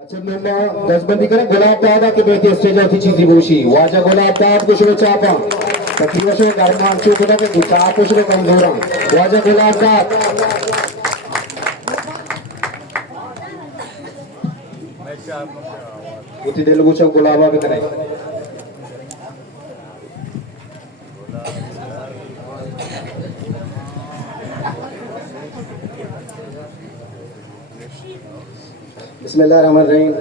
अच्छा मेम्मा दसबंदी करें गुलाब दादा के बेटे स्टेज अति चीजी बोशी वाजा गुलाब दाद कुछ में चापा तकरीबन से गर्मान चुकना के गुचाप कुछ में कमजोरा वाजा गुलाब दाद उती दिल गुचा गुलाबा भी करें बिस्मिल्लाहिर्रहमानिर्रहीम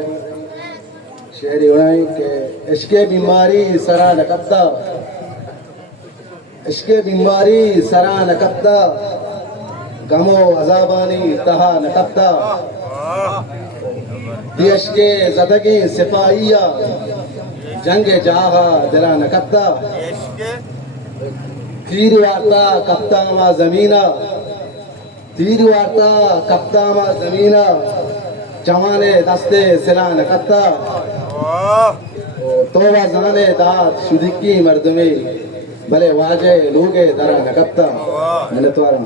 शेर उड़ाई के इश्क़े बीमारी सरा नकब्ता इश्क़े बीमारी सरा नकब्ता गमो अज़ाबानी तहा नकब्ता दियश्के ज़दगी सिपाहिया जंग जहा दिला नकब्ता तीर वार्ता कप्तामा ज़मीना तीर वार्ता कप्तामा ज़मीना जवाने दस्ते सिला नकत्ता तोबा जाने दात शुदिकी मर्दमे भले वाजे लोगे दरा नकत्ता मैंने तुम्हारा